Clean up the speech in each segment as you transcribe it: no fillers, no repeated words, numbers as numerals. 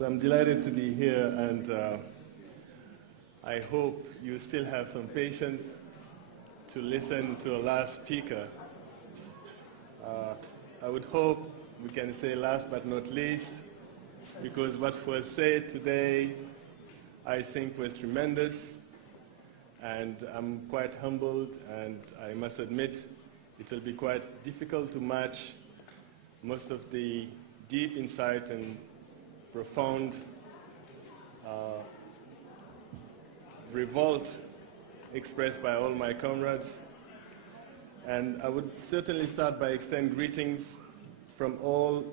So I'm delighted to be here, and I hope you still have some patience to listen to our last speaker. I would hope we can say last but not least, because what was said today I think was tremendous, and I'm quite humbled, and I must admit it will be quite difficult to match most of the deep insight and profound revolt expressed by all my comrades. And I would certainly start by extending greetings from all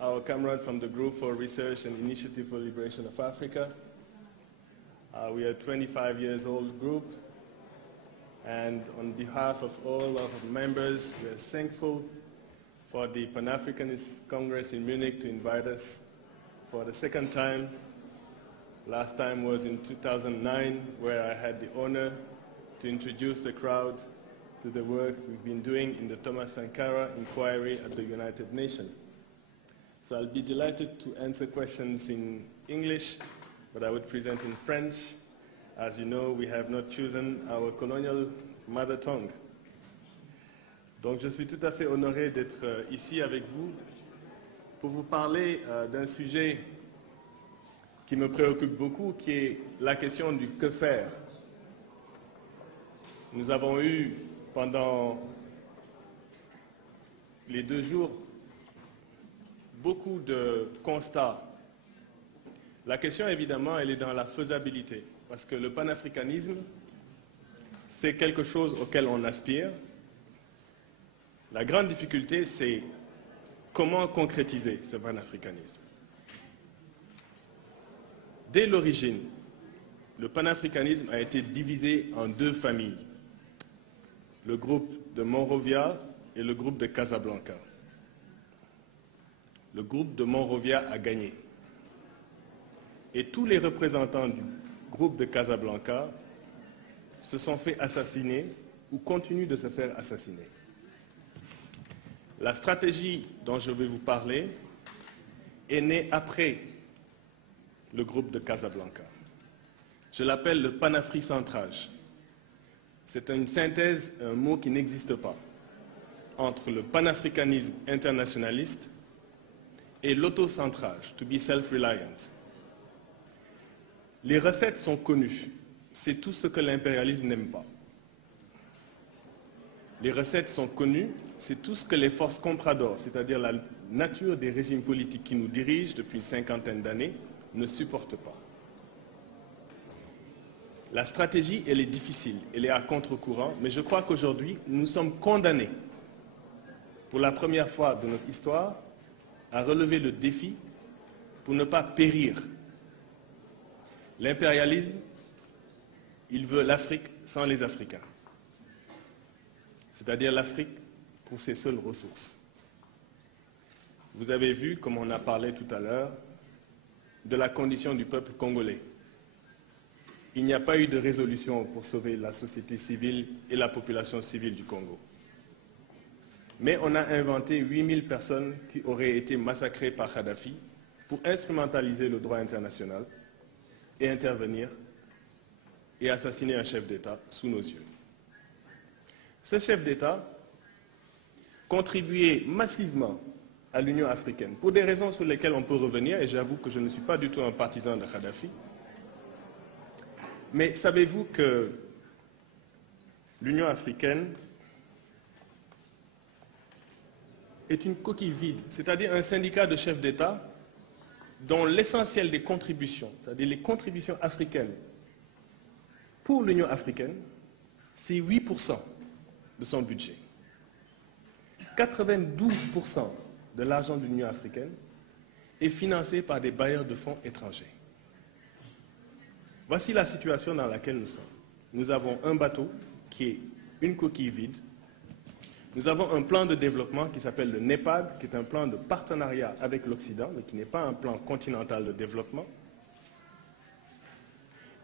our comrades from the Group for Research and Initiative for Liberation of Africa. We are a 25 years old group, and on behalf of all of our members, we are thankful for the Pan-Africanist Congress in Munich to invite us for the second time. Last time was in 2009, where I had the honor to introduce the crowd to the work we've been doing in the Thomas Sankara inquiry at the United Nations. So I'll be delighted to answer questions in English, but I would present in French. As you know, we have not chosen our colonial mother tongue. Donc je suis tout à fait honoré d'être ici avec vous pour vous parler d'un sujet qui me préoccupe beaucoup, qui est la question du que faire. Nous avons eu pendant les 2 jours beaucoup de constats. La question, évidemment, elle est dans la faisabilité, parce que le panafricanisme, c'est quelque chose auquel on aspire. La grande difficulté, c'est comment concrétiser ce panafricanisme. Dès l'origine, le panafricanisme a été divisé en 2 familles, le groupe de Monrovia et le groupe de Casablanca. Le groupe de Monrovia a gagné. Et tous les représentants du groupe de Casablanca se sont fait assassiner ou continuent de se faire assassiner. La stratégie dont je vais vous parler est née après le groupe de Casablanca. Je l'appelle le panafricentrage. C'est une synthèse, un mot qui n'existe pas, entre le panafricanisme internationaliste et l'autocentrage, to be self-reliant. Les recettes sont connues. C'est tout ce que l'impérialisme n'aime pas. Les recettes sont connues, c'est tout ce que les forces compradores, c'est-à-dire la nature des régimes politiques qui nous dirigent depuis une cinquantaine d'années, ne supportent pas. La stratégie, elle est difficile, elle est à contre-courant, mais je crois qu'aujourd'hui, nous sommes condamnés, pour la première fois de notre histoire, à relever le défi pour ne pas périr. L'impérialisme, il veut l'Afrique sans les Africains, c'est-à-dire l'Afrique pour ses seules ressources. Vous avez vu, comme on a parlé tout à l'heure, de la condition du peuple congolais. Il n'y a pas eu de résolution pour sauver la société civile et la population civile du Congo. Mais on a inventé 8000 personnes qui auraient été massacrées par Kadhafi pour instrumentaliser le droit international et intervenir et assassiner un chef d'État sous nos yeux. Ce chef d'État contribuait massivement à l'Union africaine, pour des raisons sur lesquelles on peut revenir, et j'avoue que je ne suis pas du tout un partisan de Kadhafi. Mais savez-vous que l'Union africaine est une coquille vide, c'est-à-dire un syndicat de chefs d'État dont l'essentiel des contributions, c'est-à-dire les contributions africaines pour l'Union africaine, c'est 8% de son budget. 92% de l'argent de l'Union africaine est financé par des bailleurs de fonds étrangers. Voici la situation dans laquelle nous sommes. Nous avons un bateau qui est une coquille vide. Nous avons un plan de développement qui s'appelle le NEPAD, qui est un plan de partenariat avec l'Occident, mais qui n'est pas un plan continental de développement.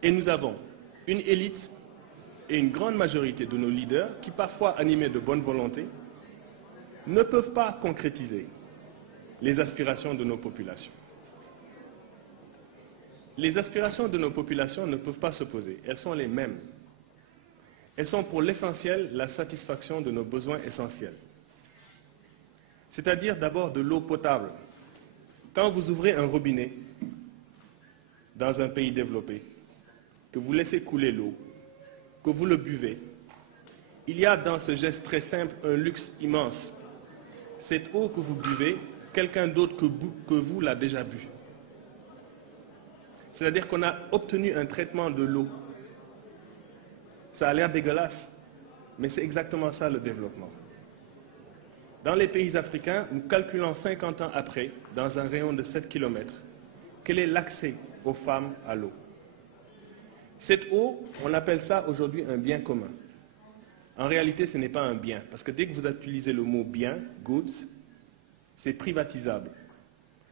Et nous avons une élite et une grande majorité de nos leaders qui, parfois animés de bonne volonté, ne peuvent pas concrétiser les aspirations de nos populations. Les aspirations de nos populations ne peuvent pas s'opposer, elles sont les mêmes. Elles sont pour l'essentiel la satisfaction de nos besoins essentiels. C'est-à-dire d'abord de l'eau potable. Quand vous ouvrez un robinet dans un pays développé, que vous laissez couler l'eau, que vous le buvez, il y a dans ce geste très simple un luxe immense. Cette eau que vous buvez, quelqu'un d'autre que vous l'a déjà bu. C'est-à-dire qu'on a obtenu un traitement de l'eau. Ça a l'air dégueulasse, mais c'est exactement ça le développement. Dans les pays africains, nous calculons 50 ans après, dans un rayon de 7 km, quel est l'accès aux femmes à l'eau. Cette eau, on appelle ça aujourd'hui un bien commun. En réalité, ce n'est pas un bien, parce que dès que vous utilisez le mot bien, goods, c'est privatisable.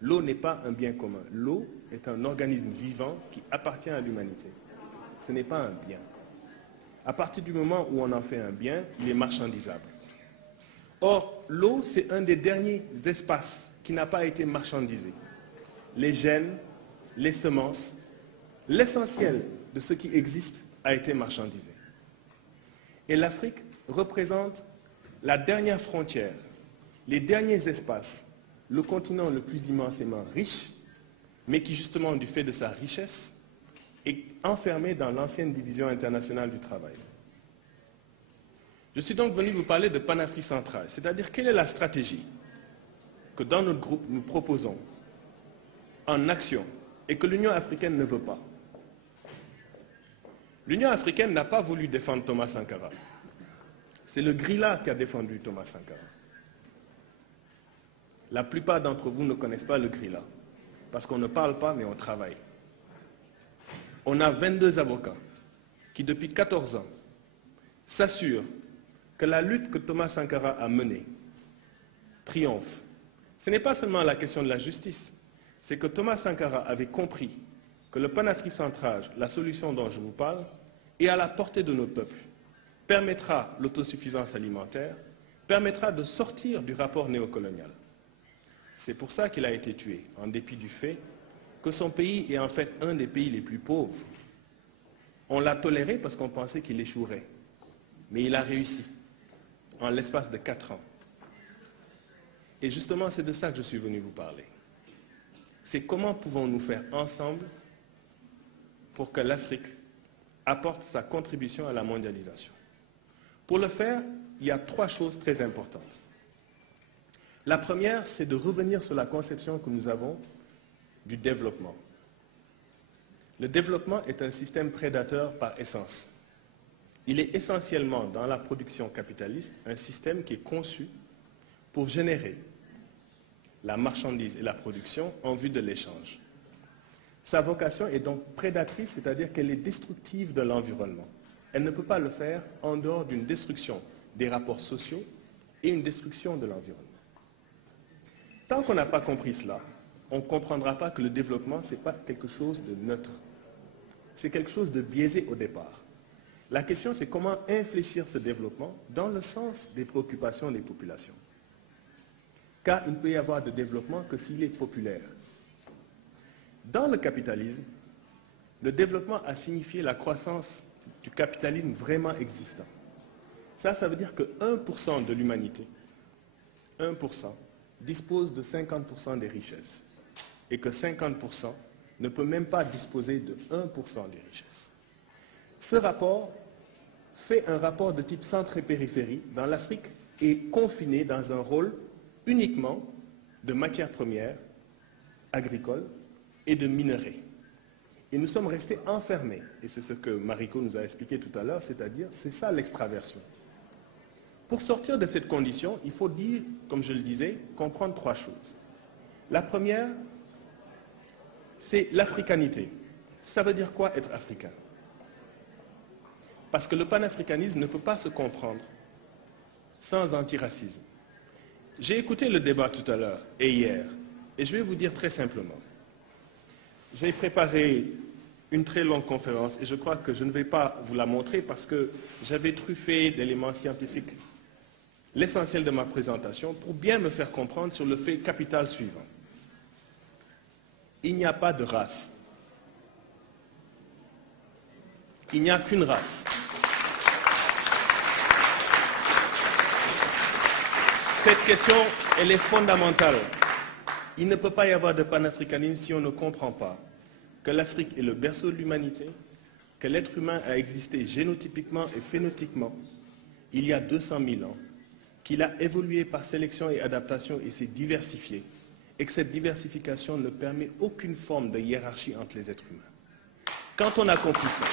L'eau n'est pas un bien commun. L'eau est un organisme vivant qui appartient à l'humanité. Ce n'est pas un bien. À partir du moment où on en fait un bien, il est marchandisable. Or, l'eau, c'est un des derniers espaces qui n'a pas été marchandisé. Les gènes, les semences, l'essentiel de ce qui existe a été marchandisé. Et l'Afrique représente la dernière frontière, les derniers espaces, le continent le plus immensément riche, mais qui justement, du fait de sa richesse, est enfermé dans l'ancienne division internationale du travail. Je suis donc venu vous parler de panafricentrage, c'est-à-dire quelle est la stratégie que dans notre groupe nous proposons en action et que l'Union africaine ne veut pas. L'Union africaine n'a pas voulu défendre Thomas Sankara. C'est le Grilla qui a défendu Thomas Sankara. La plupart d'entre vous ne connaissent pas le Grilla, parce qu'on ne parle pas, mais on travaille. On a 22 avocats qui, depuis 14 ans, s'assurent que la lutte que Thomas Sankara a menée triomphe. Ce n'est pas seulement la question de la justice, c'est que Thomas Sankara avait compris que le panafricentrage, la solution dont je vous parle, est à la portée de nos peuples, permettra l'autosuffisance alimentaire, permettra de sortir du rapport néocolonial. C'est pour ça qu'il a été tué, en dépit du fait que son pays est en fait un des pays les plus pauvres. On l'a toléré parce qu'on pensait qu'il échouerait. Mais il a réussi, en l'espace de 4 ans. Et justement, c'est de ça que je suis venu vous parler. C'est comment pouvons-nous faire ensemble pour que l'Afrique apporte sa contribution à la mondialisation. Pour le faire, il y a 3 choses très importantes. La première, c'est de revenir sur la conception que nous avons du développement. Le développement est un système prédateur par essence. Il est essentiellement, dans la production capitaliste, un système qui est conçu pour générer la marchandise et la production en vue de l'échange. Sa vocation est donc prédatrice, c'est-à-dire qu'elle est destructive de l'environnement. Elle ne peut pas le faire en dehors d'une destruction des rapports sociaux et une destruction de l'environnement. Tant qu'on n'a pas compris cela, on ne comprendra pas que le développement, ce n'est pas quelque chose de neutre. C'est quelque chose de biaisé au départ. La question, c'est comment infléchir ce développement dans le sens des préoccupations des populations. Car il ne peut y avoir de développement que s'il est populaire. Dans le capitalisme, le développement a signifié la croissance du capitalisme vraiment existant. Ça veut dire que 1% de l'humanité, 1%, dispose de 50% des richesses et que 50% ne peut même pas disposer de 1% des richesses. Ce rapport fait un rapport de type centre et périphérie dans l'Afrique est confiné dans un rôle uniquement de matières premières agricoles et de minerais. Et nous sommes restés enfermés, et c'est ce que Mariko nous a expliqué tout à l'heure, c'est-à-dire, c'est ça l'extraversion. Pour sortir de cette condition, il faut dire, comme je le disais, comprendre 3 choses. La première, c'est l'africanité. Ça veut dire quoi être africain? Parce que le panafricanisme ne peut pas se comprendre sans antiracisme. J'ai écouté le débat tout à l'heure et hier, et je vais vous dire très simplement. J'ai préparé une très longue conférence et je crois que je ne vais pas vous la montrer parce que j'avais truffé d'éléments scientifiques l'essentiel de ma présentation pour bien me faire comprendre sur le fait capital suivant. Il n'y a pas de race. Il n'y a qu'une race. Cette question, elle est fondamentale. Il ne peut pas y avoir de panafricanisme si on ne comprend pas que l'Afrique est le berceau de l'humanité, que l'être humain a existé génotypiquement et phénotypiquement il y a 200 000 ans, qu'il a évolué par sélection et adaptation et s'est diversifié, et que cette diversification ne permet aucune forme de hiérarchie entre les êtres humains. Quand on a compris ça,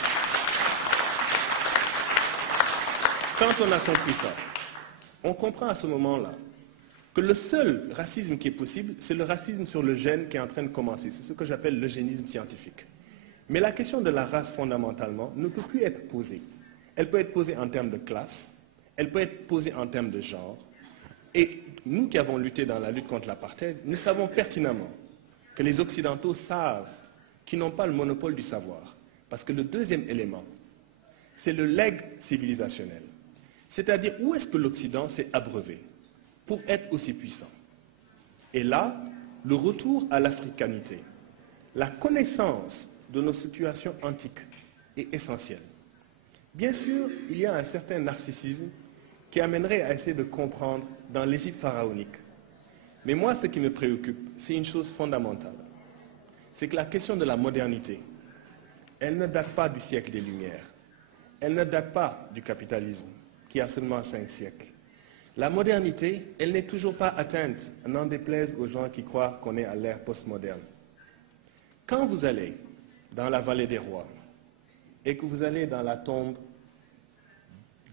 on comprend à ce moment-là que le seul racisme qui est possible, c'est le racisme sur le gène qui est en train de commencer. C'est ce que j'appelle l'eugénisme scientifique. Mais la question de la race, fondamentalement, ne peut plus être posée. Elle peut être posée en termes de classe, elle peut être posée en termes de genre. Et nous qui avons lutté dans la lutte contre l'apartheid, nous savons pertinemment que les Occidentaux savent qu'ils n'ont pas le monopole du savoir. Parce que le deuxième élément, c'est le legs civilisationnel. C'est-à-dire où est-ce que l'Occident s'est abreuvé pour être aussi puissant. Et là, le retour à l'africanité, la connaissance de nos situations antiques est essentielle. Bien sûr, il y a un certain narcissisme qui amènerait à essayer de comprendre dans l'Égypte pharaonique. Mais moi, ce qui me préoccupe, c'est une chose fondamentale. C'est que la question de la modernité, elle ne date pas du siècle des Lumières. Elle ne date pas du capitalisme, qui a seulement 5 siècles. La modernité, elle n'est toujours pas atteinte, n'en déplaise aux gens qui croient qu'on est à l'ère postmoderne. Quand vous allez dans la vallée des rois et que vous allez dans la tombe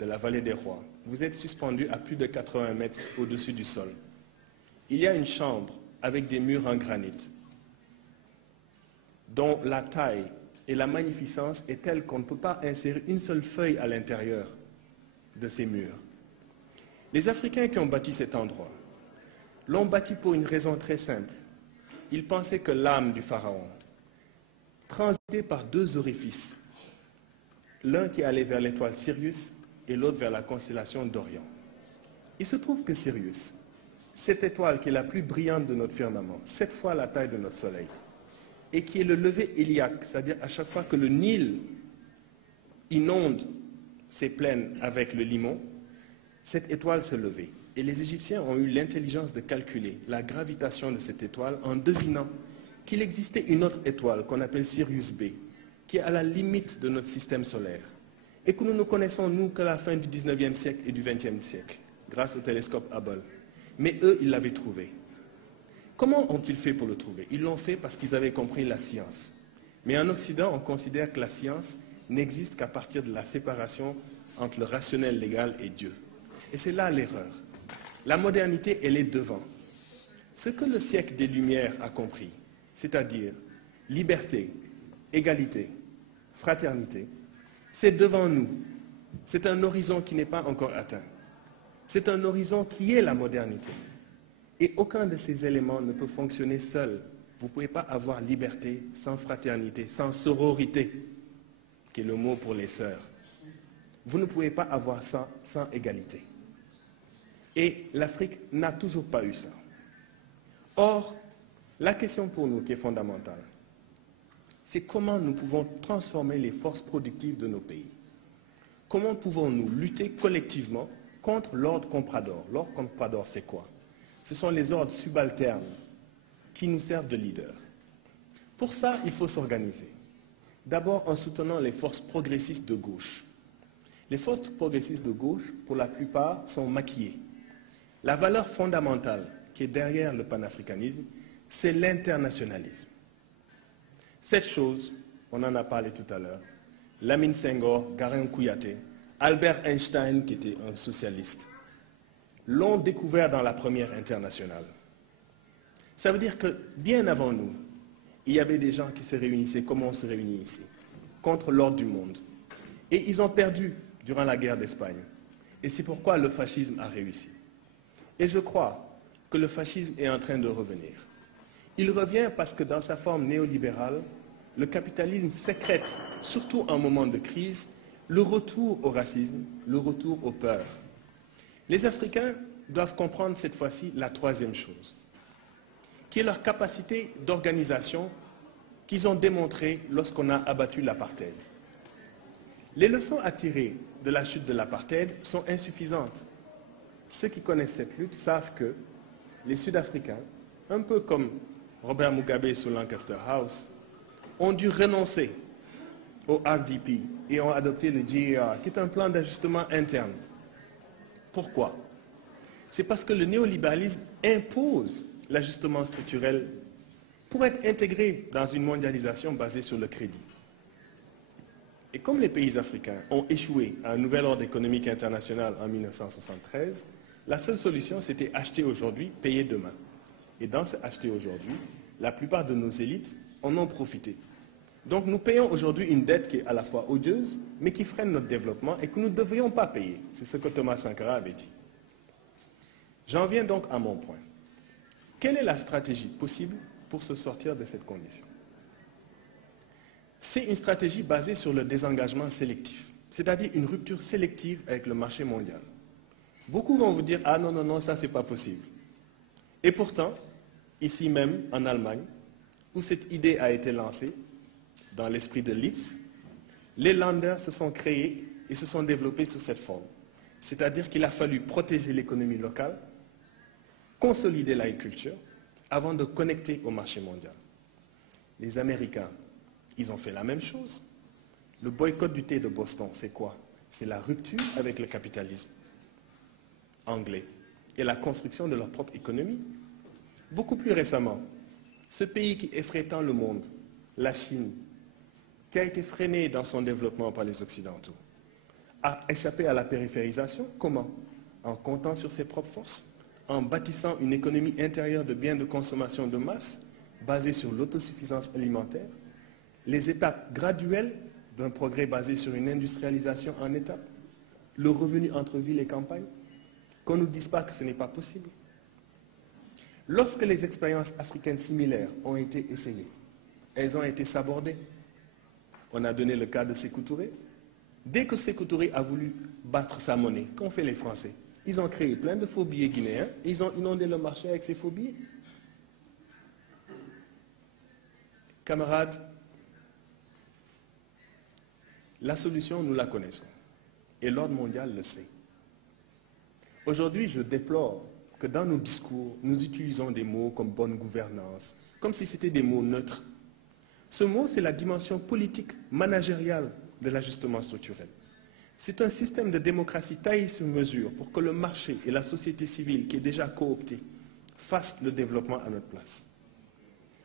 de la vallée des rois, vous êtes suspendu à plus de 80 mètres au-dessus du sol. Il y a une chambre avec des murs en granit dont la taille et la magnificence est telle qu'on ne peut pas insérer une seule feuille à l'intérieur de ces murs. Les Africains qui ont bâti cet endroit l'ont bâti pour une raison très simple. Ils pensaient que l'âme du pharaon transitait par 2 orifices, l'un qui allait vers l'étoile Sirius et l'autre vers la constellation d'Orion. Il se trouve que Sirius, cette étoile qui est la plus brillante de notre firmament, 7 fois la taille de notre Soleil, et qui est le lever héliaque, c'est-à-dire à chaque fois que le Nil inonde ces plaines avec le limon, cette étoile se levait. Et les Égyptiens ont eu l'intelligence de calculer la gravitation de cette étoile en devinant qu'il existait une autre étoile qu'on appelle Sirius B, qui est à la limite de notre système solaire, et que nous ne connaissons, nous, qu'à la fin du 19e siècle et du 20e siècle, grâce au télescope Hubble. Mais eux, ils l'avaient trouvé. Comment ont-ils fait pour le trouver? Ils l'ont fait parce qu'ils avaient compris la science. Mais en Occident, on considère que la science n'existe qu'à partir de la séparation entre le rationnel légal et Dieu. Et c'est là l'erreur. La modernité, elle est devant. Ce que le siècle des Lumières a compris, c'est-à-dire liberté, égalité, fraternité, c'est devant nous. C'est un horizon qui n'est pas encore atteint. C'est un horizon qui est la modernité. Et aucun de ces éléments ne peut fonctionner seul. Vous ne pouvez pas avoir liberté sans fraternité, sans sororité, qui est le mot pour les sœurs. Vous ne pouvez pas avoir ça sans égalité. Et l'Afrique n'a toujours pas eu ça. Or, la question pour nous qui est fondamentale, c'est comment nous pouvons transformer les forces productives de nos pays. Comment pouvons-nous lutter collectivement contre l'ordre comprador? L'ordre comprador, c'est quoi? Ce sont les ordres subalternes qui nous servent de leaders. Pour ça, il faut s'organiser. D'abord en soutenant les forces progressistes de gauche. Les forces progressistes de gauche, pour la plupart, sont maquillées. La valeur fondamentale qui est derrière le panafricanisme, c'est l'internationalisme. Cette chose, on en a parlé tout à l'heure, Lamine Senghor, Garin Kouyaté, Albert Einstein, qui était un socialiste, l'ont découvert dans la première internationale. Ça veut dire que bien avant nous, il y avait des gens qui se réunissaient comme on se réunit ici, contre l'ordre du monde. Et ils ont perdu durant la guerre d'Espagne. Et c'est pourquoi le fascisme a réussi. Et je crois que le fascisme est en train de revenir. Il revient parce que dans sa forme néolibérale, le capitalisme sécrète, surtout en moment de crise, le retour au racisme, le retour aux peurs. Les Africains doivent comprendre cette fois-ci la troisième chose, qui est leur capacité d'organisation qu'ils ont démontrée lorsqu'on a abattu l'apartheid. Les leçons à tirer de la chute de l'apartheid sont insuffisantes. Ceux qui connaissent cette lutte savent que les Sud-Africains, un peu comme Robert Mugabe sous Lancaster House, ont dû renoncer au RDP et ont adopté le GER, qui est un plan d'ajustement interne. Pourquoi? C'est parce que le néolibéralisme impose l'ajustement structurel pour être intégré dans une mondialisation basée sur le crédit. Et comme les pays africains ont échoué à un nouvel ordre économique international en 1973, la seule solution, c'était acheter aujourd'hui, payer demain. Et dans ce acheter aujourd'hui, la plupart de nos élites en ont profité. Donc nous payons aujourd'hui une dette qui est à la fois odieuse, mais qui freine notre développement et que nous ne devrions pas payer. C'est ce que Thomas Sankara avait dit. J'en viens donc à mon point. Quelle est la stratégie possible pour se sortir de cette condition? C'est une stratégie basée sur le désengagement sélectif, c'est-à-dire une rupture sélective avec le marché mondial. Beaucoup vont vous dire « Ah non, non, non, ça c'est pas possible ». Et pourtant, ici même en Allemagne, où cette idée a été lancée, dans l'esprit de Liszt, les Länder se sont créés et se sont développés sous cette forme. C'est-à-dire qu'il a fallu protéger l'économie locale, consolider l'agriculture, avant de connecter au marché mondial. Les Américains, ils ont fait la même chose. Le boycott du thé de Boston, c'est quoi? C'est la rupture avec le capitalisme anglais et la construction de leur propre économie. Beaucoup plus récemment, ce pays qui effraie tant le monde, la Chine, qui a été freiné dans son développement par les Occidentaux, a échappé à la périphérisation. Comment? En comptant sur ses propres forces, en bâtissant une économie intérieure de biens de consommation de masse, basée sur l'autosuffisance alimentaire, les étapes graduelles d'un progrès basé sur une industrialisation en étapes, le revenu entre ville et campagne, qu'on ne nous dise pas que ce n'est pas possible. Lorsque les expériences africaines similaires ont été essayées, elles ont été sabordées. On a donné le cas de Sékou Touré. Dès que Sékou Touré a voulu battre sa monnaie, qu'ont fait les Français? Ils ont créé plein de faux billets guinéens et ils ont inondé le marché avec ces faux billets. Camarades, la solution, nous la connaissons. Et l'ordre mondial le sait. Aujourd'hui, je déplore que dans nos discours, nous utilisons des mots comme bonne gouvernance, comme si c'était des mots neutres. Ce mot, c'est la dimension politique, managériale de l'ajustement structurel. C'est un système de démocratie taillé sur mesure pour que le marché et la société civile, qui est déjà cooptée, fassent le développement à notre place.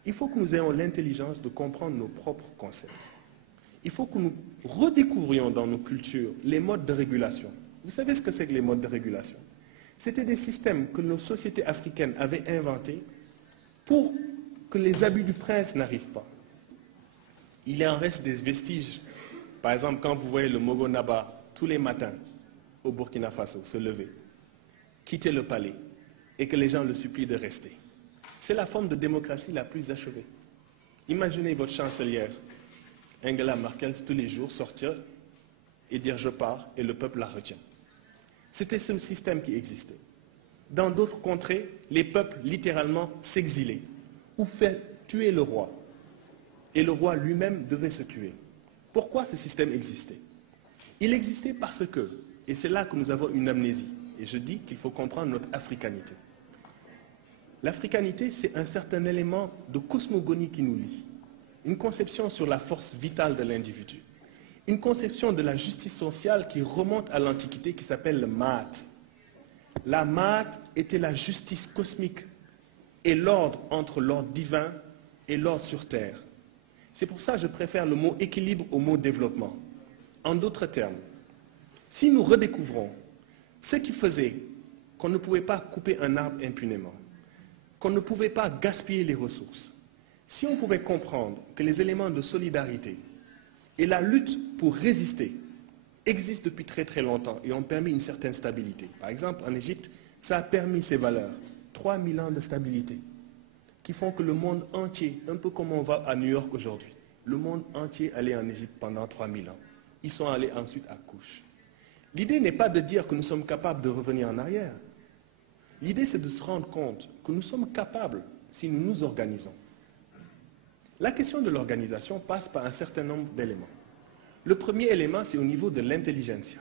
Il faut que nous ayons l'intelligence de comprendre nos propres concepts. Il faut que nous redécouvrions dans nos cultures les modes de régulation. Vous savez ce que c'est que les modes de régulation? C'était des systèmes que nos sociétés africaines avaient inventés pour que les abus du prince n'arrivent pas. Il en reste des vestiges. Par exemple, quand vous voyez le Mogo Naba tous les matins au Burkina Faso se lever, quitter le palais et que les gens le supplient de rester. C'est la forme de démocratie la plus achevée. Imaginez votre chancelière, Angela Merkel, tous les jours sortir et dire « je pars » et le peuple la retient. C'était ce système qui existait. Dans d'autres contrées, les peuples littéralement s'exilaient ou fait tuer le roi. Et le roi lui-même devait se tuer. Pourquoi ce système existait? Il existait parce que, et c'est là que nous avons une amnésie, et je dis qu'il faut comprendre notre africanité. L'africanité, c'est un certain élément de cosmogonie qui nous lie, une conception sur la force vitale de l'individu, une conception de la justice sociale qui remonte à l'Antiquité, qui s'appelle le Maat. La Maat était la justice cosmique et l'ordre entre l'ordre divin et l'ordre sur terre. C'est pour ça que je préfère le mot équilibre au mot développement. En d'autres termes, si nous redécouvrons ce qui faisait qu'on ne pouvait pas couper un arbre impunément, qu'on ne pouvait pas gaspiller les ressources, si on pouvait comprendre que les éléments de solidarité et la lutte pour résister existent depuis très très longtemps et ont permis une certaine stabilité. Par exemple, en Égypte, ça a permis ces valeurs, 3000 ans de stabilité, qui font que le monde entier, un peu comme on va à New York aujourd'hui, le monde entier allait en Égypte pendant 3000 ans. Ils sont allés ensuite à Couche. L'idée n'est pas de dire que nous sommes capables de revenir en arrière. L'idée, c'est de se rendre compte que nous sommes capables si nous nous organisons. La question de l'organisation passe par un certain nombre d'éléments. Le premier élément, c'est au niveau de l'intelligentsia.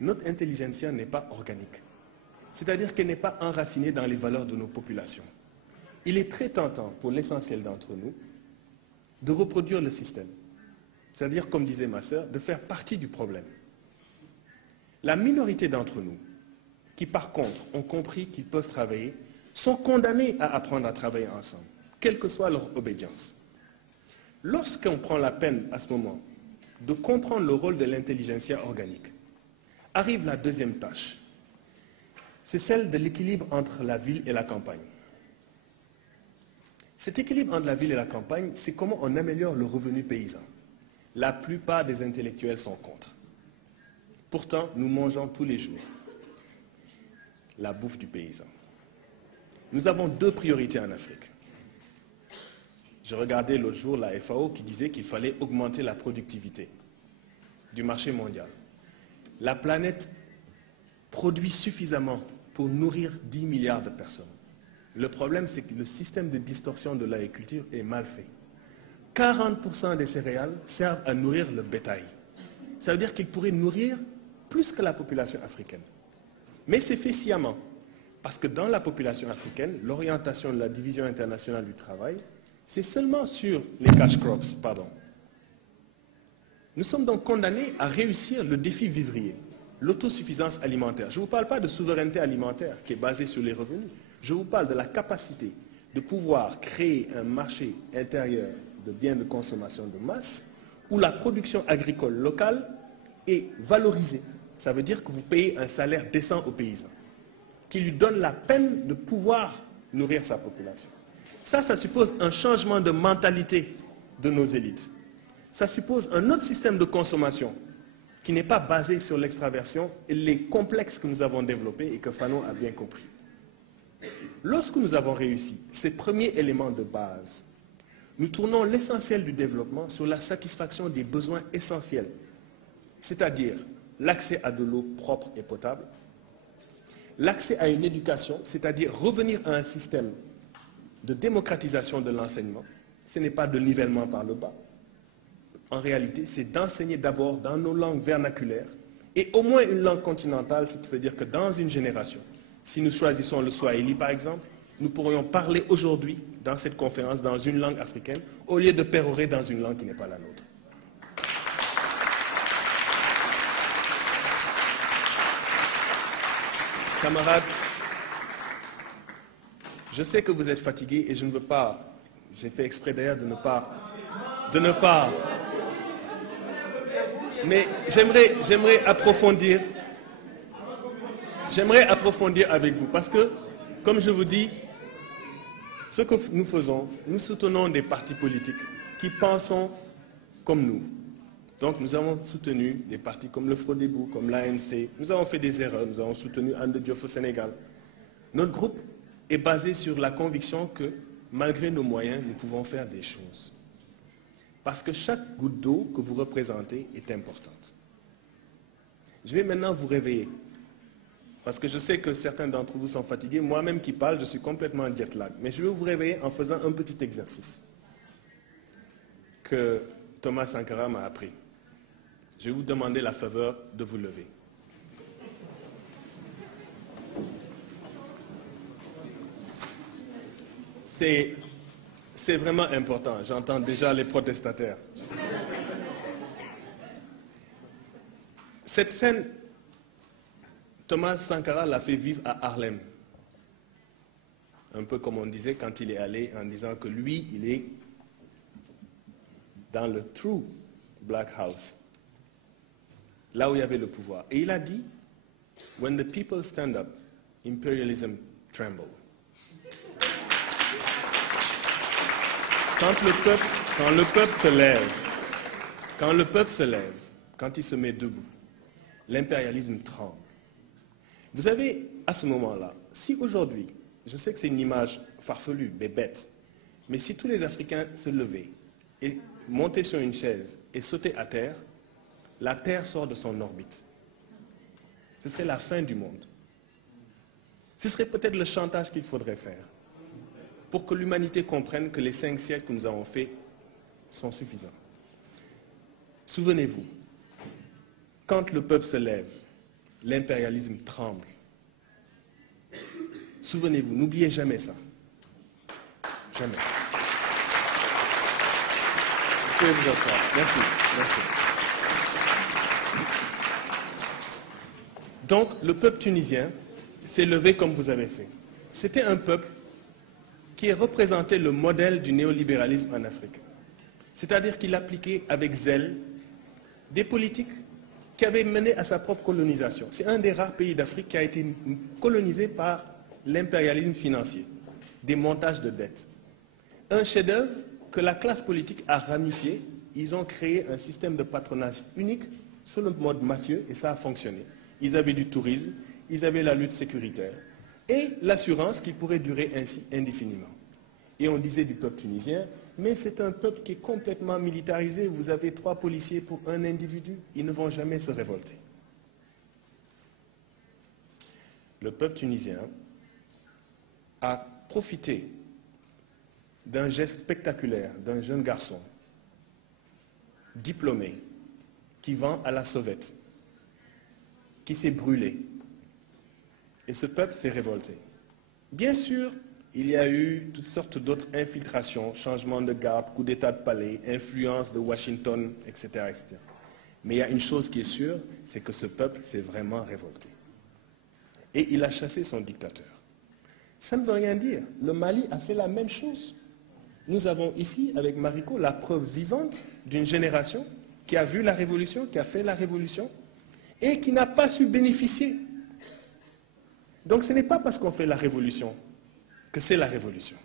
Notre intelligentsia n'est pas organique, c'est-à-dire qu'elle n'est pas enracinée dans les valeurs de nos populations. Il est très tentant pour l'essentiel d'entre nous de reproduire le système, c'est-à-dire, comme disait ma sœur, de faire partie du problème. La minorité d'entre nous, qui par contre ont compris qu'ils peuvent travailler, sont condamnés à apprendre à travailler ensemble, quelle que soit leur obédience. Lorsqu'on prend la peine à ce moment de comprendre le rôle de l'intelligentsia organique, arrive la deuxième tâche. C'est celle de l'équilibre entre la ville et la campagne. Cet équilibre entre la ville et la campagne, c'est comment on améliore le revenu paysan. La plupart des intellectuels sont contre. Pourtant, nous mangeons tous les jours la bouffe du paysan. Nous avons deux priorités en Afrique. Je regardais l'autre jour la FAO qui disait qu'il fallait augmenter la productivité du marché mondial. La planète produit suffisamment pour nourrir 10 milliards de personnes. Le problème, c'est que le système de distorsion de l'agriculture est mal fait. 40% des céréales servent à nourrir le bétail. Ça veut dire qu'ils pourraient nourrir plus que la population africaine. Mais c'est fait sciemment, parce que dans la population africaine, l'orientation de la Division internationale du travail, c'est seulement sur les cash crops, Nous sommes donc condamnés à réussir le défi vivrier, l'autosuffisance alimentaire. Je ne vous parle pas de souveraineté alimentaire qui est basée sur les revenus. Je vous parle de la capacité de pouvoir créer un marché intérieur de biens de consommation de masse où la production agricole locale est valorisée. Ça veut dire que vous payez un salaire décent aux paysans, qui lui donne la peine de pouvoir nourrir sa population. Ça suppose un changement de mentalité de nos élites. Ça suppose un autre système de consommation qui n'est pas basé sur l'extraversion et les complexes que nous avons développés et que Fanon a bien compris. Lorsque nous avons réussi ces premiers éléments de base, nous tournons l'essentiel du développement sur la satisfaction des besoins essentiels, c'est-à-dire l'accès à de l'eau propre et potable, l'accès à une éducation, c'est-à-dire revenir à un système de démocratisation de l'enseignement. Ce n'est pas de nivellement par le bas. En réalité, c'est d'enseigner d'abord dans nos langues vernaculaires et au moins une langue continentale, ce qui veut dire que dans une génération, si nous choisissons le Swahili par exemple, nous pourrions parler aujourd'hui dans cette conférence dans une langue africaine au lieu de pérorer dans une langue qui n'est pas la nôtre. Camarades, je sais que vous êtes fatigués et je ne veux pas, j'ai fait exprès d'ailleurs de ne pas, mais j'aimerais approfondir avec vous parce que, comme je vous dis, ce que nous faisons, nous soutenons des partis politiques qui pensent comme nous. Donc nous avons soutenu des partis comme le Frodebou, comme l'ANC. Nous avons fait des erreurs, nous avons soutenu Ande Diop au Sénégal. Notre groupe est basé sur la conviction que, malgré nos moyens, nous pouvons faire des choses. Parce que chaque goutte d'eau que vous représentez est importante. Je vais maintenant vous réveiller. Parce que je sais que certains d'entre vous sont fatigués. Moi-même qui parle, je suis complètement en jet lag. Mais je vais vous réveiller en faisant un petit exercice que Thomas Sankara m'a appris. Je vais vous demander la faveur de vous lever. C'est vraiment important. J'entends déjà les protestataires. Cette scène, Thomas Sankara l'a fait vivre à Harlem. Un peu comme on disait quand il est allé en disant que lui, il est dans le true Black House, là où il y avait le pouvoir. Et il a dit, « When the people stand up, imperialism tremble. » Quand le peuple se lève, quand il se met debout, l'impérialisme tremble. Vous avez, à ce moment-là, si aujourd'hui, je sais que c'est une image farfelue, bête, mais si tous les Africains se levaient et montaient sur une chaise et sautaient à terre, la Terre sort de son orbite. Ce serait la fin du monde. Ce serait peut-être le chantage qu'il faudrait faire pour que l'humanité comprenne que les 5 siècles que nous avons faits sont suffisants. Souvenez-vous, quand le peuple se lève, l'impérialisme tremble. Souvenez-vous, n'oubliez jamais ça. Jamais. Vous pouvez vous asseoir. Merci. Merci. Donc, le peuple tunisien s'est levé comme vous avez fait. C'était un peuple qui représentait le modèle du néolibéralisme en Afrique. C'est-à-dire qu'il appliquait avec zèle des politiques qui avaient mené à sa propre colonisation. C'est un des rares pays d'Afrique qui a été colonisé par l'impérialisme financier, des montages de dettes. Un chef-d'œuvre que la classe politique a ramifié. Ils ont créé un système de patronage unique sous le mode mafieux et ça a fonctionné. Ils avaient du tourisme, ils avaient la lutte sécuritaire et l'assurance qui pourrait durer ainsi indéfiniment. Et on disait du peuple tunisien, mais c'est un peuple qui est complètement militarisé. Vous avez 3 policiers pour un individu, ils ne vont jamais se révolter. Le peuple tunisien a profité d'un geste spectaculaire d'un jeune garçon diplômé qui vend à la sauvette, qui s'est brûlé. Et ce peuple s'est révolté. Bien sûr, il y a eu toutes sortes d'autres infiltrations, changement de garde, coup d'état de palais, influence de Washington, etc., etc. Mais il y a une chose qui est sûre, c'est que ce peuple s'est vraiment révolté. Et il a chassé son dictateur. Ça ne veut rien dire. Le Mali a fait la même chose. Nous avons ici, avec Mariko, la preuve vivante d'une génération qui a vu la révolution, qui a fait la révolution, et qui n'a pas su bénéficier. Donc ce n'est pas parce qu'on fait la révolution que c'est la révolution.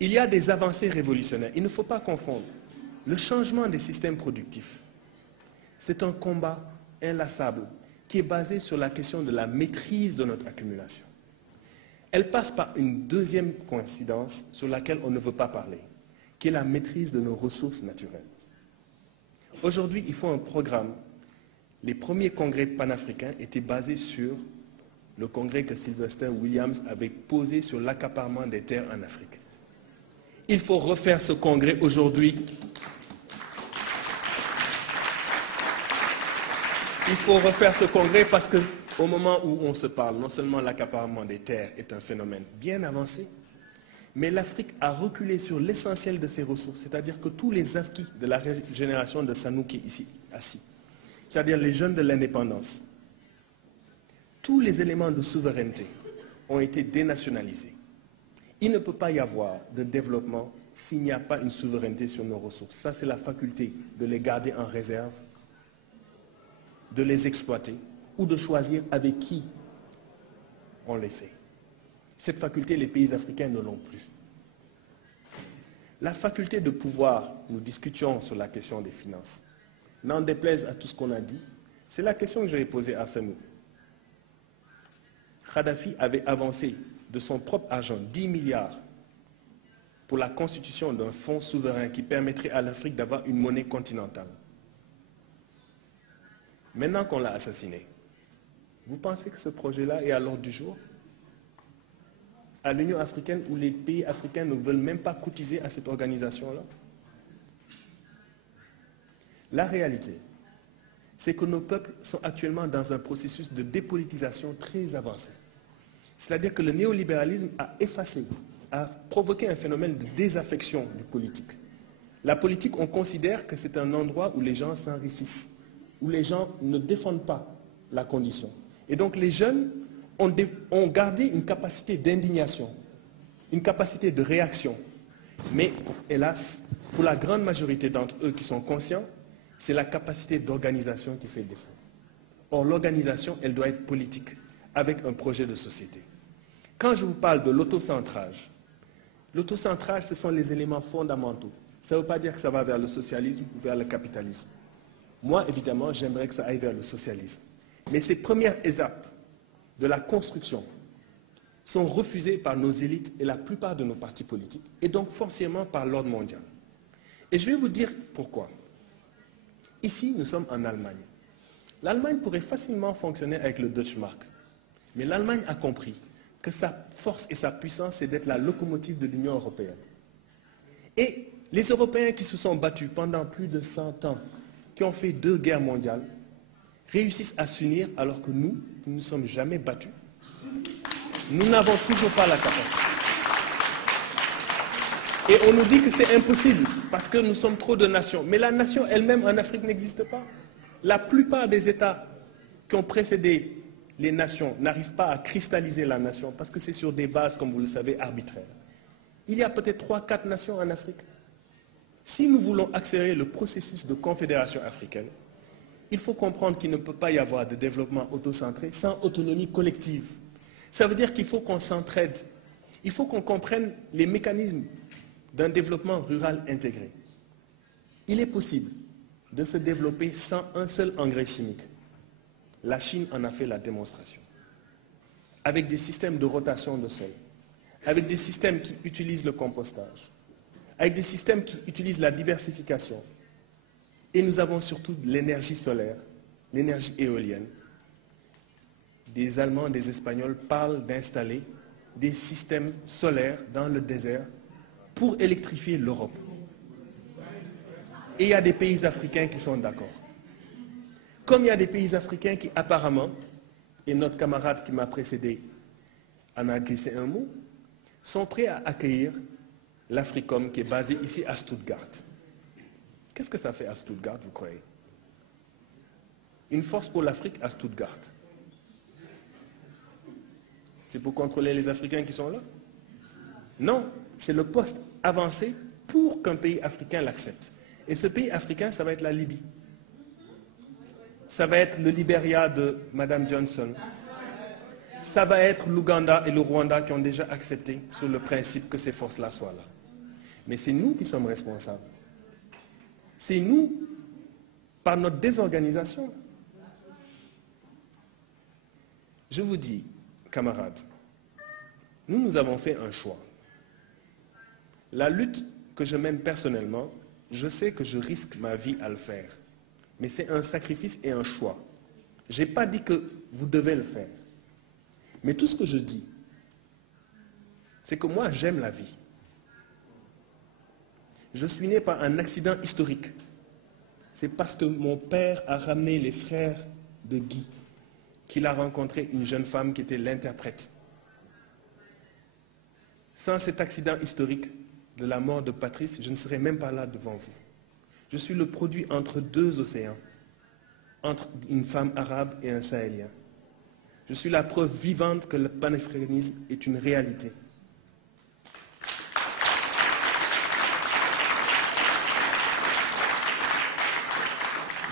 Il y a des avancées révolutionnaires. Il ne faut pas confondre. Le changement des systèmes productifs, c'est un combat inlassable qui est basé sur la question de la maîtrise de notre accumulation. Elle passe par une deuxième coïncidence sur laquelle on ne veut pas parler, qui est la maîtrise de nos ressources naturelles. Aujourd'hui, il faut un programme. Les premiers congrès panafricains étaient basés sur le congrès que Sylvester Williams avait posé sur l'accaparement des terres en Afrique. Il faut refaire ce congrès aujourd'hui. Il faut refaire ce congrès parce qu'au moment où on se parle, non seulement l'accaparement des terres est un phénomène bien avancé, mais l'Afrique a reculé sur l'essentiel de ses ressources, c'est-à-dire que tous les acquis de la génération de Sanouk ici assis, c'est-à-dire les jeunes de l'indépendance, tous les éléments de souveraineté ont été dénationalisés. Il ne peut pas y avoir de développement s'il n'y a pas une souveraineté sur nos ressources. Ça, c'est la faculté de les garder en réserve, de les exploiter ou de choisir avec qui on les fait. Cette faculté, les pays africains ne l'ont plus. La faculté de pouvoir, nous discutions sur la question des finances, n'en déplaise à tout ce qu'on a dit, c'est la question que j'avais posée à Sanou. Kadhafi avait avancé de son propre argent 10 milliards pour la constitution d'un fonds souverain qui permettrait à l'Afrique d'avoir une monnaie continentale. Maintenant qu'on l'a assassiné, vous pensez que ce projet-là est à l'ordre du jour? À l'Union africaine, où les pays africains ne veulent même pas cotiser à cette organisation-là? La réalité, c'est que nos peuples sont actuellement dans un processus de dépolitisation très avancé. C'est-à-dire que le néolibéralisme a effacé, a provoqué un phénomène de désaffection du politique. La politique, on considère que c'est un endroit où les gens s'enrichissent, où les gens ne défendent pas la condition. Et donc les jeunes ont gardé une capacité d'indignation, une capacité de réaction. Mais hélas, pour la grande majorité d'entre eux qui sont conscients, c'est la capacité d'organisation qui fait défaut. Or, l'organisation, elle doit être politique, avec un projet de société. Quand je vous parle de l'autocentrage, ce sont les éléments fondamentaux. Ça ne veut pas dire que ça va vers le socialisme ou vers le capitalisme. Moi, évidemment, j'aimerais que ça aille vers le socialisme. Mais ces premières étapes de la construction sont refusées par nos élites et la plupart de nos partis politiques, et donc forcément par l'ordre mondial. Et je vais vous dire pourquoi. Ici, nous sommes en Allemagne. L'Allemagne pourrait facilement fonctionner avec le Deutsche Mark. Mais l'Allemagne a compris que sa force et sa puissance, c'est d'être la locomotive de l'Union européenne. Et les Européens qui se sont battus pendant plus de 100 ans qui ont fait 2 guerres mondiales, réussissent à s'unir alors que nous ne nous sommes jamais battus. Nous n'avons toujours pas la capacité. Et on nous dit que c'est impossible parce que nous sommes trop de nations. Mais la nation elle-même en Afrique n'existe pas. La plupart des États qui ont précédé les nations n'arrivent pas à cristalliser la nation parce que c'est sur des bases, comme vous le savez, arbitraires. Il y a peut-être 3-4 nations en Afrique. Si nous voulons accélérer le processus de confédération africaine, il faut comprendre qu'il ne peut pas y avoir de développement autocentré sans autonomie collective. Ça veut dire qu'il faut qu'on s'entraide. Il faut qu'on comprenne les mécanismes d'un développement rural intégré. Il est possible de se développer sans un seul engrais chimique. La Chine en a fait la démonstration. Avec des systèmes de rotation de sol, avec des systèmes qui utilisent le compostage, avec des systèmes qui utilisent la diversification. Et nous avons surtout l'énergie solaire, l'énergie éolienne. Des Allemands, des Espagnols parlent d'installer des systèmes solaires dans le désert pour électrifier l'Europe. Et il y a des pays africains qui sont d'accord. Comme il y a des pays africains qui apparemment, et notre camarade qui m'a précédé en a glissé un mot, sont prêts à accueillir l'Africom qui est basé ici à Stuttgart. Qu'est-ce que ça fait à Stuttgart, vous croyez? Une force pour l'Afrique à Stuttgart. C'est pour contrôler les Africains qui sont là? Non, c'est le poste avancé pour qu'un pays africain l'accepte. Et ce pays africain, ça va être la Libye. Ça va être le Libéria de Mme Johnson. Ça va être l'Ouganda et le Rwanda qui ont déjà accepté sur le principe que ces forces-là soient là. Mais c'est nous qui sommes responsables. C'est nous, par notre désorganisation. Je vous dis, camarades, nous avons fait un choix. La lutte que je mène personnellement, je sais que je risque ma vie à le faire. Mais c'est un sacrifice et un choix. Je n'ai pas dit que vous devez le faire. Mais tout ce que je dis, c'est que moi, j'aime la vie. Je suis né par un accident historique. C'est parce que mon père a ramené les frères de Guy qu'il a rencontré une jeune femme qui était l'interprète. Sans cet accident historique de la mort de Patrice, je ne serais même pas là devant vous. Je suis le produit entre 2 océans, entre une femme arabe et un sahélien. Je suis la preuve vivante que le panafricanisme est une réalité.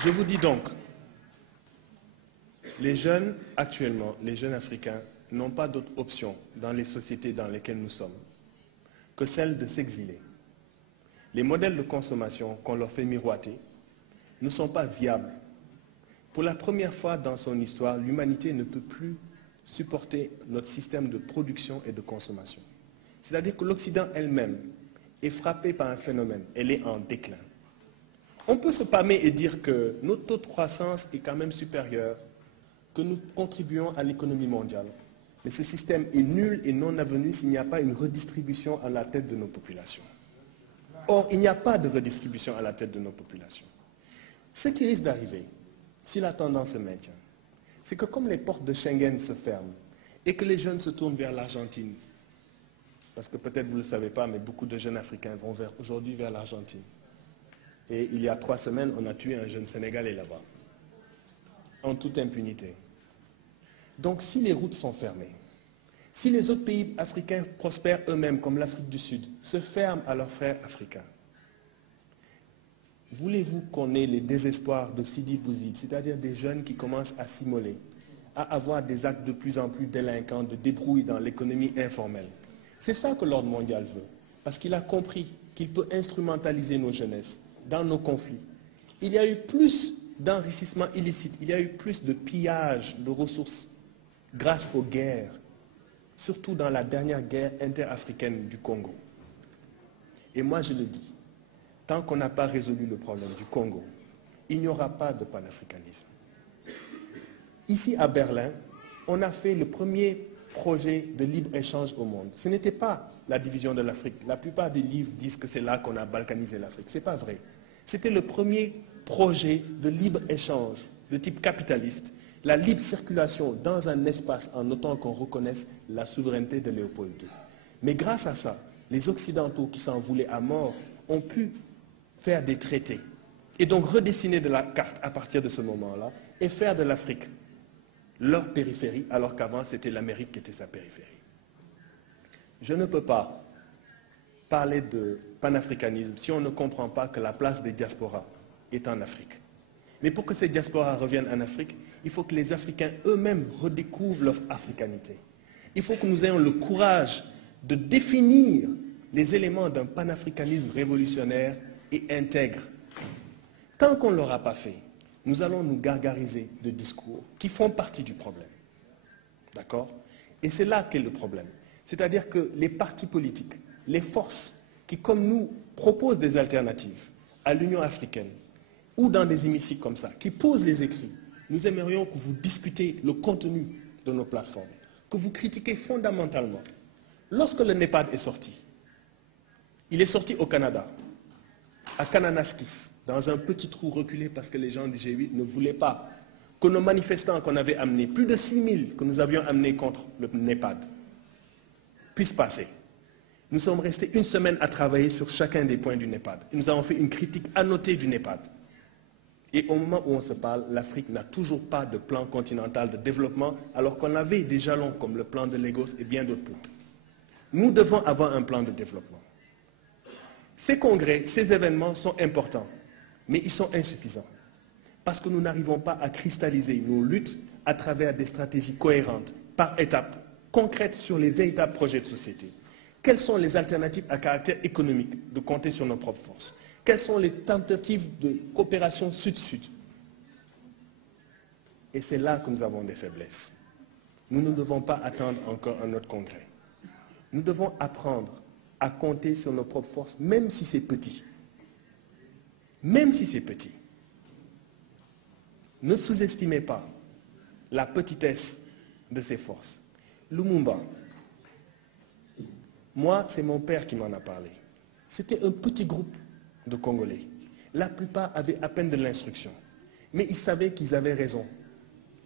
Je vous dis donc, les jeunes actuellement, les jeunes africains, n'ont pas d'autre option dans les sociétés dans lesquelles nous sommes que celle de s'exiler. Les modèles de consommation qu'on leur fait miroiter ne sont pas viables. Pour la première fois dans son histoire, l'humanité ne peut plus supporter notre système de production et de consommation. C'est-à-dire que l'Occident elle-même est frappée par un phénomène, elle est en déclin. On peut se pâmer et dire que notre taux de croissance est quand même supérieur, que nous contribuons à l'économie mondiale. Mais ce système est nul et non avenu s'il n'y a pas une redistribution à la tête de nos populations. Or, il n'y a pas de redistribution à la tête de nos populations. Ce qui risque d'arriver, si la tendance se maintient, c'est que comme les portes de Schengen se ferment et que les jeunes se tournent vers l'Argentine, parce que peut-être vous ne le savez pas, mais beaucoup de jeunes Africains vont aujourd'hui vers l'Argentine. Et il y a 3 semaines, on a tué un jeune Sénégalais là-bas, en toute impunité. Donc si les routes sont fermées, si les autres pays africains prospèrent eux-mêmes, comme l'Afrique du Sud, se ferment à leurs frères africains, voulez-vous qu'on ait les désespoirs de Sidi Bouzid, c'est-à-dire des jeunes qui commencent à s'immoler, à avoir des actes de plus en plus délinquants, de débrouille dans l'économie informelle? C'est ça que l'ordre mondial veut, parce qu'il a compris qu'il peut instrumentaliser nos jeunesses dans nos conflits. Il y a eu plus d'enrichissement illicite, il y a eu plus de pillage de ressources grâce aux guerres, surtout dans la dernière guerre interafricaine du Congo. Et moi je le dis, tant qu'on n'a pas résolu le problème du Congo, il n'y aura pas de panafricanisme. Ici à Berlin, on a fait le premier projet de libre-échange au monde. Ce n'était pas la division de l'Afrique. La plupart des livres disent que c'est là qu'on a balkanisé l'Afrique. Ce n'est pas vrai. C'était le premier projet de libre-échange de type capitaliste, la libre circulation dans un espace en autant qu'on reconnaisse la souveraineté de Léopold II. Mais grâce à ça, les Occidentaux qui s'en voulaient à mort ont pu faire des traités et donc redessiner de la carte à partir de ce moment-là et faire de l'Afrique leur périphérie, alors qu'avant c'était l'Amérique qui était sa périphérie. Je ne peux pas parler de panafricanisme si on ne comprend pas que la place des diasporas est en Afrique. Mais pour que ces diasporas reviennent en Afrique, il faut que les Africains eux-mêmes redécouvrent leur africanité. Il faut que nous ayons le courage de définir les éléments d'un panafricanisme révolutionnaire et intègre. Tant qu'on ne l'aura pas fait, nous allons nous gargariser de discours qui font partie du problème. D'accord? Et c'est là qu'est le problème. C'est-à-dire que les partis politiques, les forces qui, comme nous, proposent des alternatives à l'Union africaine ou dans des hémicycles comme ça, qui posent les écrits, nous aimerions que vous discutiez le contenu de nos plateformes, que vous critiquiez fondamentalement. Lorsque le NEPAD est sorti, il est sorti au Canada, à Kananaskis, dans un petit trou reculé parce que les gens du G8 ne voulaient pas que nos manifestants qu'on avait amenés, plus de 6 000 que nous avions amenés contre le NEPAD, puissent passer. Nous sommes restés une semaine à travailler sur chacun des points du NEPAD. Et nous avons fait une critique annotée du NEPAD. Et au moment où on se parle, l'Afrique n'a toujours pas de plan continental de développement, alors qu'on avait des jalons comme le plan de Lagos et bien d'autres plans. Nous devons avoir un plan de développement. Ces congrès, ces événements sont importants, mais ils sont insuffisants. Parce que nous n'arrivons pas à cristalliser nos luttes à travers des stratégies cohérentes, par étapes, concrètes sur les véritables projets de société. Quelles sont les alternatives à caractère économique de compter sur nos propres forces? Quelles sont les tentatives de coopération sud-sud? Et c'est là que nous avons des faiblesses. Nous ne devons pas attendre encore un autre congrès. Nous devons apprendre à compter sur nos propres forces, même si c'est petit. Même si c'est petit. Ne sous-estimez pas la petitesse de ces forces. Lumumba, moi, c'est mon père qui m'en a parlé. C'était un petit groupe de Congolais. La plupart avaient à peine de l'instruction. Mais ils savaient qu'ils avaient raison.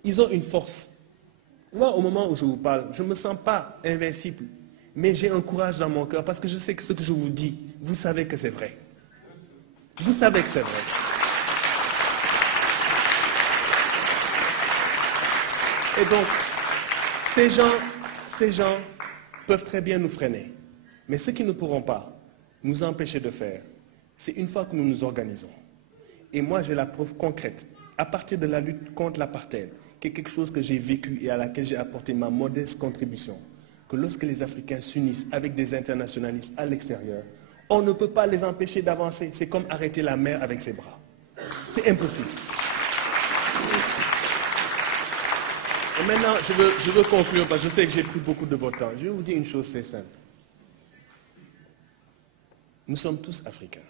Ils ont une force. Moi, au moment où je vous parle, je ne me sens pas invincible. Mais j'ai un courage dans mon cœur parce que je sais que ce que je vous dis, vous savez que c'est vrai. Vous savez que c'est vrai. Et donc, ces gens peuvent très bien nous freiner. Mais ce qu'ils ne pourront pas nous empêcher de faire, c'est une fois que nous nous organisons. Et moi, j'ai la preuve concrète, à partir de la lutte contre l'apartheid, qui est quelque chose que j'ai vécu et à laquelle j'ai apporté ma modeste contribution, que lorsque les Africains s'unissent avec des internationalistes à l'extérieur, on ne peut pas les empêcher d'avancer. C'est comme arrêter la mer avec ses bras. C'est impossible. Et maintenant, je veux conclure, parce que je sais que j'ai pris beaucoup de votre temps. Je vais vous dire une chose, c'est simple. Nous sommes tous africains.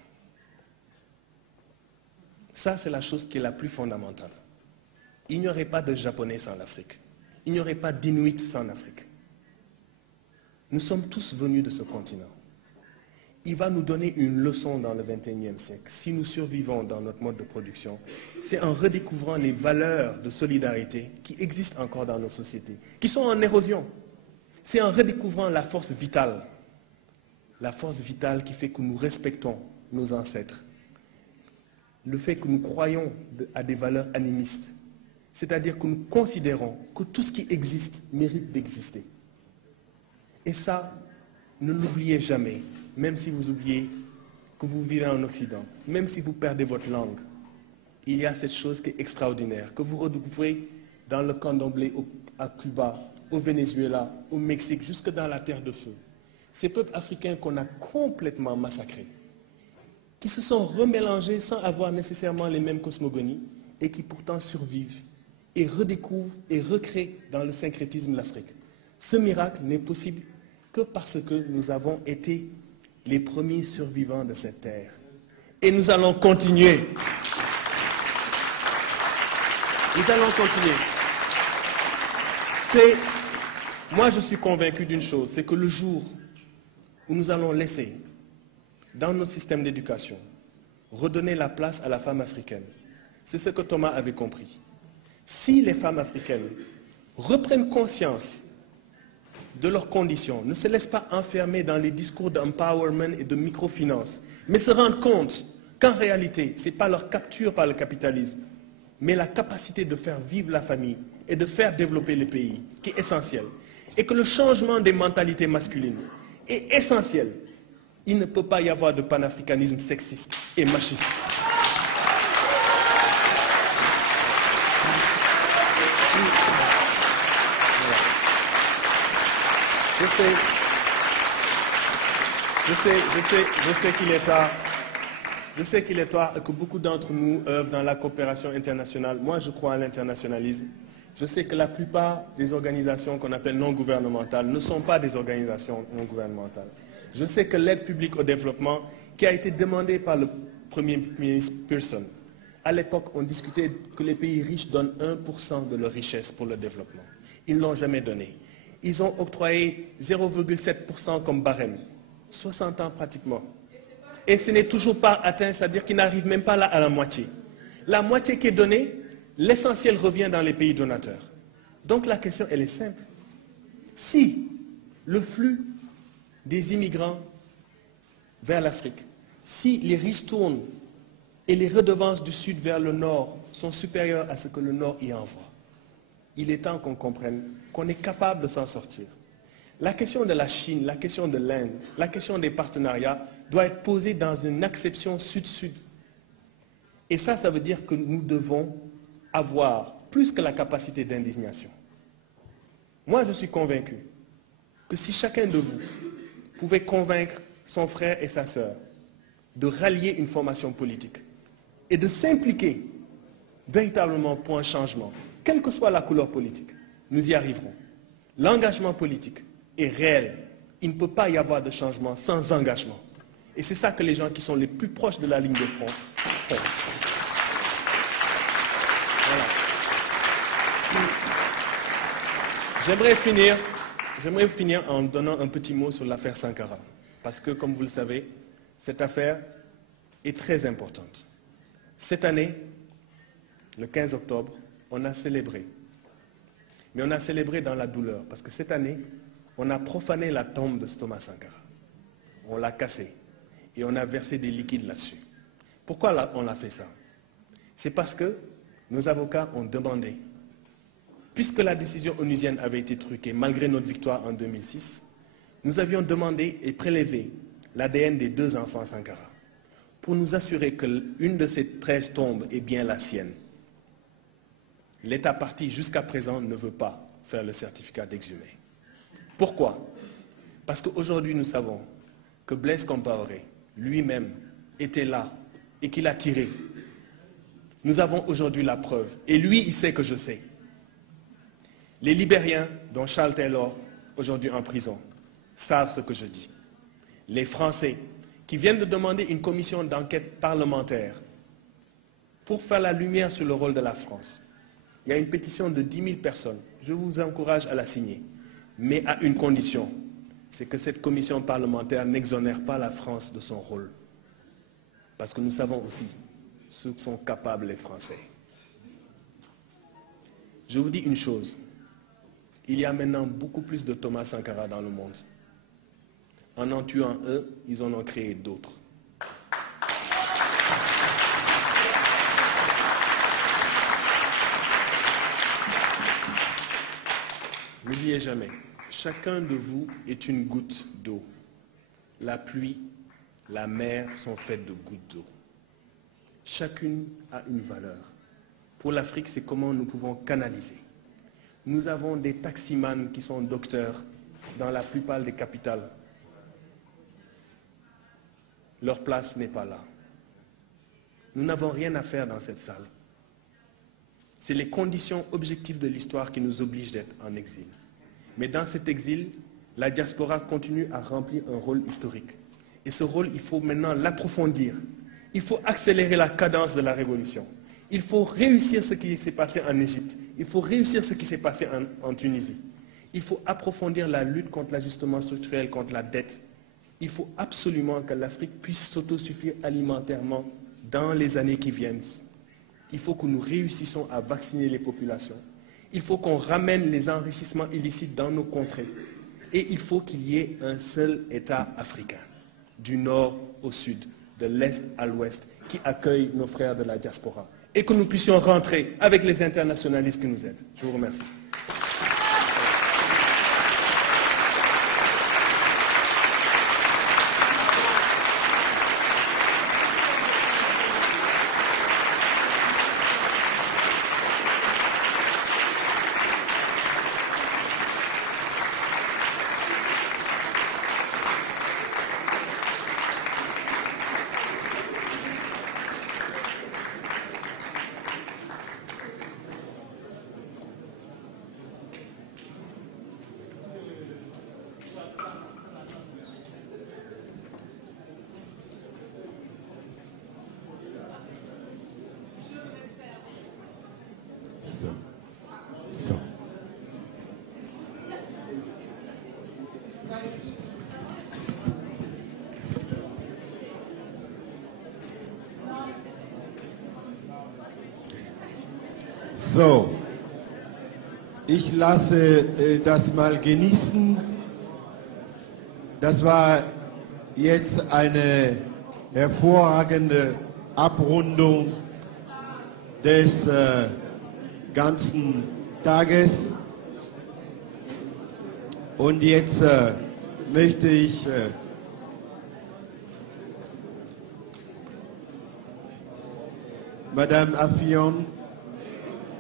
Ça, c'est la chose qui est la plus fondamentale. Il n'y aurait pas de Japonais sans l'Afrique. Il n'y aurait pas d'Inuits sans l'Afrique. Nous sommes tous venus de ce continent. Il va nous donner une leçon dans le XXIe siècle. Si nous survivons dans notre mode de production, c'est en redécouvrant les valeurs de solidarité qui existent encore dans nos sociétés, qui sont en érosion. C'est en redécouvrant la force vitale qui fait que nous respectons nos ancêtres. Le fait que nous croyons à des valeurs animistes, c'est-à-dire que nous considérons que tout ce qui existe mérite d'exister. Et ça, ne l'oubliez jamais, même si vous oubliez que vous vivez en Occident, même si vous perdez votre langue. Il y a cette chose qui est extraordinaire, que vous redécouvrez dans le candomblé à Cuba, au Venezuela, au Mexique, jusque dans la terre de feu. Ces peuples africains qu'on a complètement massacrés, qui se sont remélangés sans avoir nécessairement les mêmes cosmogonies et qui pourtant survivent et redécouvrent et recréent dans le syncrétisme l'Afrique. Ce miracle n'est possible que parce que nous avons été les premiers survivants de cette terre. Et nous allons continuer. Nous allons continuer. Moi, je suis convaincu d'une chose, c'est que le jour où nous allons laisser, dans notre système d'éducation, redonner la place à la femme africaine. C'est ce que Thomas avait compris. Si les femmes africaines reprennent conscience de leurs conditions, ne se laissent pas enfermer dans les discours d'empowerment et de microfinance, mais se rendent compte qu'en réalité, ce n'est pas leur capture par le capitalisme, mais la capacité de faire vivre la famille et de faire développer les pays, qui est essentiel. Et que le changement des mentalités masculines est essentiel. Il ne peut pas y avoir de panafricanisme sexiste et machiste. Je sais qu'il est tard et que beaucoup d'entre nous œuvrent dans la coopération internationale. Moi, je crois à l'internationalisme. Je sais que la plupart des organisations qu'on appelle non gouvernementales ne sont pas des organisations non gouvernementales. Je sais que l'aide publique au développement, qui a été demandée par le Premier ministre Pearson, à l'époque, on discutait que les pays riches donnent 1% de leur richesse pour le développement. Ils ne l'ont jamais donné. Ils ont octroyé 0,7% comme barème, 60 ans pratiquement. Et ce n'est toujours pas atteint, c'est-à-dire qu'ils n'arrivent même pas là à la moitié. La moitié qui est donnée, l'essentiel revient dans les pays donateurs. Donc la question, elle est simple. Si le flux des immigrants vers l'Afrique, si les riches tournent et les redevances du Sud vers le Nord sont supérieures à ce que le Nord y envoie, il est temps qu'on comprenne qu'on est capable de s'en sortir. La question de la Chine, la question de l'Inde, la question des partenariats doit être posée dans une acception Sud-Sud. Et ça veut dire que nous devons avoir plus que la capacité d'indignation. Moi, je suis convaincu que si chacun de vous pouvait convaincre son frère et sa sœur de rallier une formation politique et de s'impliquer véritablement pour un changement, quelle que soit la couleur politique, nous y arriverons. L'engagement politique est réel. Il ne peut pas y avoir de changement sans engagement. Et c'est ça que les gens qui sont les plus proches de la ligne de front font. Voilà. J'aimerais finir en donnant un petit mot sur l'affaire Sankara. Parce que, comme vous le savez, cette affaire est très importante. Cette année, le 15 octobre, on a célébré. Mais on a célébré dans la douleur. Parce que cette année, on a profané la tombe de Thomas Sankara. On l'a cassé. Et on a versé des liquides là-dessus. Pourquoi on a fait ça? C'est parce que nos avocats ont demandé, puisque la décision onusienne avait été truquée, malgré notre victoire en 2006, nous avions demandé et prélevé l'ADN des 2 enfants Sankara, pour nous assurer qu'une de ces 13 tombes est bien la sienne. L'État parti jusqu'à présent ne veut pas faire le certificat d'exhumé. Pourquoi? Parce qu'aujourd'hui nous savons que Blaise Compaoré lui-même était là et qu'il a tiré. Nous avons aujourd'hui la preuve. Et lui, il sait que je sais. Les Libériens, dont Charles Taylor, aujourd'hui en prison, savent ce que je dis. Les Français, qui viennent de demander une commission d'enquête parlementaire pour faire la lumière sur le rôle de la France. Il y a une pétition de 10 000 personnes. Je vous encourage à la signer. Mais à une condition, c'est que cette commission parlementaire n'exonère pas la France de son rôle. Parce que nous savons aussi ce que sont capables les Français. Je vous dis une chose. Il y a maintenant beaucoup plus de Thomas Sankara dans le monde. En tuant eux, ils en ont créé d'autres. N'oubliez jamais, chacun de vous est une goutte d'eau. La pluie, la mer sont faites de gouttes d'eau. Chacune a une valeur. Pour l'Afrique, c'est comment nous pouvons canaliser. Nous avons des taximans qui sont docteurs dans la plupart des capitales. Leur place n'est pas là. Nous n'avons rien à faire dans cette salle. C'est les conditions objectives de l'histoire qui nous obligent d'être en exil. Mais dans cet exil, la diaspora continue à remplir un rôle historique. Et ce rôle, il faut maintenant l'approfondir. Il faut accélérer la cadence de la révolution. Il faut réussir ce qui s'est passé en Égypte. Il faut réussir ce qui s'est passé en Tunisie. Il faut approfondir la lutte contre l'ajustement structurel, contre la dette. Il faut absolument que l'Afrique puisse s'autosuffire alimentairement dans les années qui viennent, il faut que nous réussissions à vacciner les populations. Il faut qu'on ramène les enrichissements illicites dans nos contrées. Et il faut qu'il y ait un seul État africain, du nord au sud, de l'est à l'ouest, qui accueille nos frères de la diaspora. Et que nous puissions rentrer avec les internationalistes qui nous aident. Je vous remercie. So, ich lasse das mal genießen. Das war jetzt eine hervorragende Abrundung des ganzen Tages. Und jetzt möchte ich Madame Affion,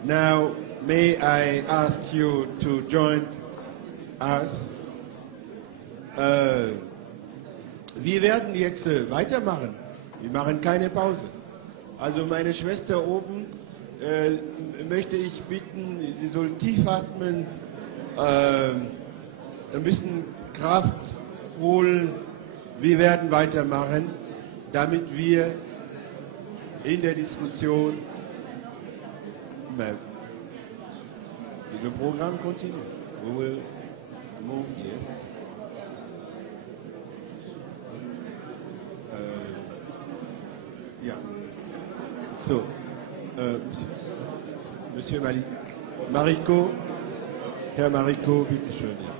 now may I ask you to join us. Wir werden jetzt weitermachen. Wir machen keine Pause. Also meine Schwester oben möchte ich bitten, sie soll tief atmen, ein bisschen Kraft holen. Wir werden weitermachen, damit wir in der Diskussion le programme continue. We will move, yes. Ja. So, Monsieur Malik. Mariko, Herr Mariko, bitte schön. Ja.